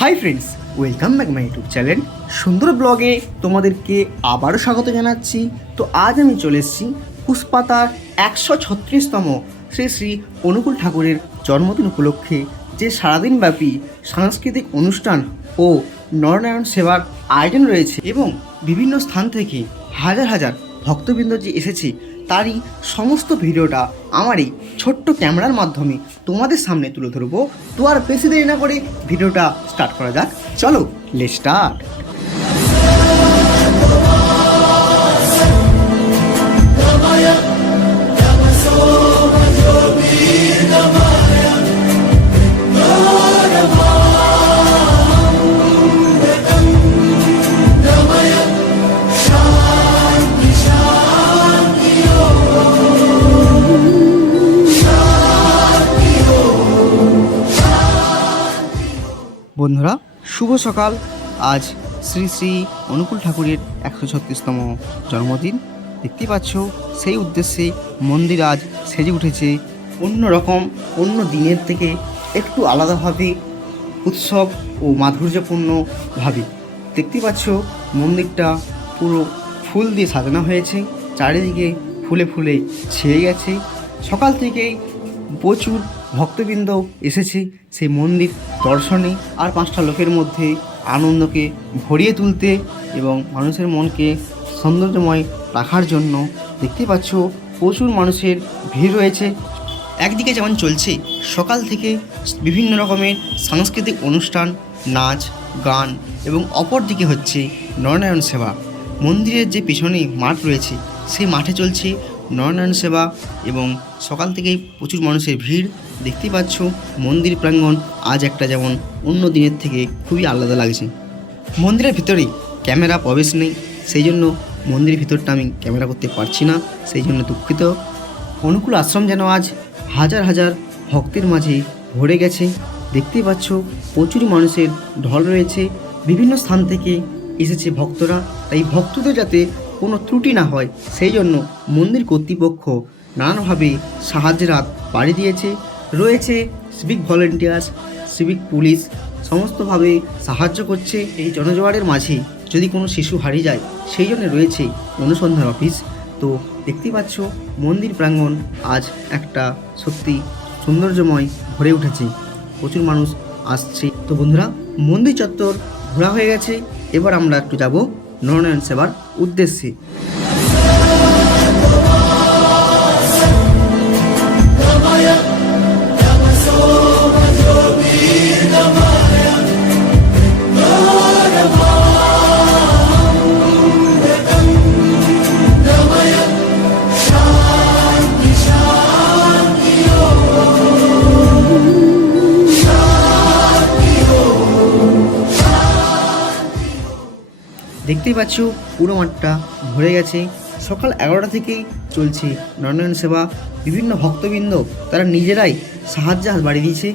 Hi friends welcome back my YouTube channel সুন্দর ব্লগে তোমাদেরকে আবারও স্বাগত জানাচ্ছি। তো আজ আমি চলে এসেছি পুষ্পাতার একশো ছত্রিশতম শ্রী শ্রী অনুকূল ঠাকুরের জন্মদিন উপলক্ষে যে সারাদিনব্যাপী সাংস্কৃতিক অনুষ্ঠান ও নরনারায়ণ সেবার আয়োজন রয়েছে এবং বিভিন্ন স্থান থেকে হাজার হাজার ভক্তবৃন্দ যে এসেছে তারই সমস্ত ভিডিওটা আমার এই ছোট্ট ক্যামেরার মাধ্যমে তোমাদের সামনে তুলে ধরবো। তো আর বেশি দেরি না করে ভিডিওটা স্টার্ট করা যাক। চলো লে স্টার্ট বন্ধুরা, শুভ সকাল। আজ শ্রী শ্রী অনুকূল ঠাকুরের একশো ছত্রিশতম জন্মদিন। দেখতে পাচ্ছ, সেই উদ্দেশ্যে মন্দির আজ সেজে উঠেছে অন্য রকম, অন্য দিনের থেকে একটু আলাদাভাবে, উৎসব ও মাধুর্যপূর্ণভাবে দেখতে পাচ্ছ, মন্দিরটা পুরো ফুল দিয়ে সাজানো হয়েছে, চারিদিকে ফুলে ফুলে ছেয়ে গেছে। সকাল থেকেই প্রচুর ভক্তবৃন্দ এসেছে সেই মন্দির দর্শনে আর পাঁচটা লোকের মধ্যে আনন্দকে ভরিয়ে তুলতে এবং মানুষের মনকে সৌন্দর্যময় রাখার জন্য দেখতে পাচ্ছ প্রচুর মানুষের ভিড় রয়েছে। একদিকে যেমন চলছে সকাল থেকে বিভিন্ন রকমের সাংস্কৃতিক অনুষ্ঠান, নাচ, গান এবং অপর দিকে হচ্ছে নরনারায়ণ সেবা। মন্দিরের যে পিছনে মাঠ রয়েছে, সেই মাঠে চলছে নরনারায়ণ সেবা এবং সকাল থেকেই প্রচুর মানুষের ভিড়। দেখতেই পাচ্ছ, মন্দির প্রাঙ্গণ আজ একটা যেমন অন্য দিনের থেকে খুবই আলাদা লাগছে। মন্দিরের ভিতরে ক্যামেরা প্রবেশ নেই, সেই জন্য মন্দিরের ভিতরটা আমি ক্যামেরা করতে পারছি না, সেই জন্য দুঃখিত। অনুকূল আশ্রম যেন আজ হাজার হাজার ভক্তের মাঝে ভরে গেছে। দেখতেই পাচ্ছ, প্রচুর মানুষের ঢল রয়েছে। বিভিন্ন স্থান থেকে এসেছে ভক্তরা, তাই ভক্তদের যাতে কোনো ত্রুটি না হয়। সেই জন্য মন্দির কর্তৃপক্ষ নানানভাবে সাহায্যের হাত বাড়ি দিয়েছে। রয়েছে সিভিক ভলেন্টিয়ার্স সিভিক পুলিশ সমস্তভাবে সাহায্য করছে এই জনজোয়ারের মাঝে। যদি কোনো শিশু হারিয়ে যায়, সেই জন্য রয়েছে অনুসন্ধান অফিস। তো দেখতেই পাচ্ছ, মন্দির প্রাঙ্গণ আজ একটা সত্যি সৌন্দর্যময় ভরে উঠেছে। প্রচুর মানুষ আসছে। তো বন্ধুরা, মন্দির চত্বর ঘোরা হয়ে গেছে। এবার আমরা একটু যাব নরনারায়ণ সেবার উদ্দেশ্যে। দেখতেই পাচ্ছ, পুরো মাঠটা ভরে গেছে। সকাল এগারোটা থেকেই চলছে নন্দন সেবা। বিভিন্ন ভক্তবৃন্দ, তারা নিজেরাই সাহায্য হাত বাড়িয়ে দিয়েছে।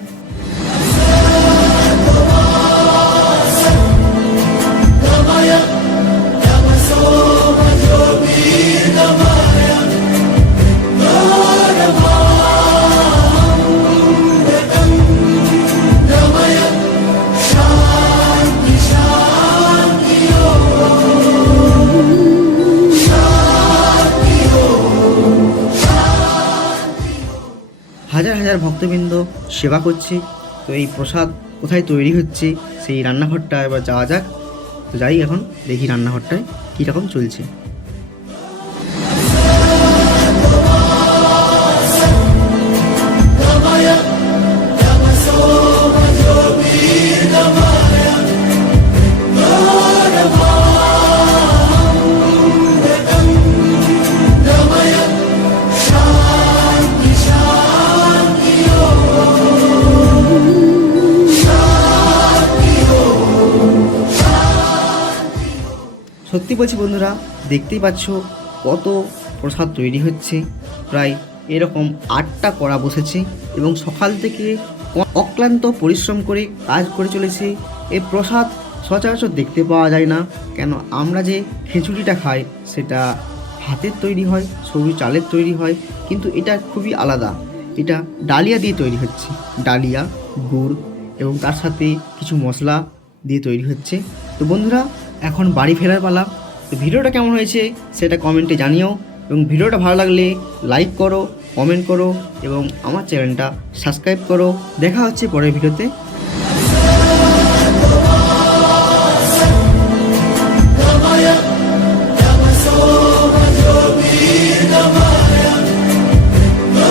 হাজার হাজার ভক্তবৃন্দ সেবা করছে। তো এই প্রসাদ কোথায় তৈরি হচ্ছে, সেই রান্নাঘরটা এবার যাওয়া যাক। তো যাই এখন, দেখি রান্নাঘরটায় কীরকম চলছে। সত্যি বলছি বন্ধুরা, দেখতেই পাচ্ছ কত প্রসাদ তৈরি হচ্ছে। প্রায় এরকম আটটা কড়া বসেছে এবং সকাল থেকে অক্লান্ত পরিশ্রম করে কাজ করে চলেছে। এই প্রসাদ সচরাচর দেখতে পাওয়া যায় না, কেন আমরা যে খিচুড়িটা খাই সেটা হাতের তৈরি হয় সরু চালের তৈরি হয়, কিন্তু এটা খুবই আলাদা। এটা ডালিয়া দিয়ে তৈরি হচ্ছে, ডালিয়া, গুড় এবং তার সাথে কিছু মশলা দিয়ে তৈরি হচ্ছে। তো বন্ধুরা এখন বাড়ি ফেরার পালা। তো ভিডিওটা কেমন হয়েছে সেটা কমেন্টে জানিও এবং ভিডিওটা ভালো লাগলে লাইক করো কমেন্ট করো এবং আমার চ্যানেলটা সাবস্ক্রাইব করো। দেখা হচ্ছে পরের ভিডিওতে।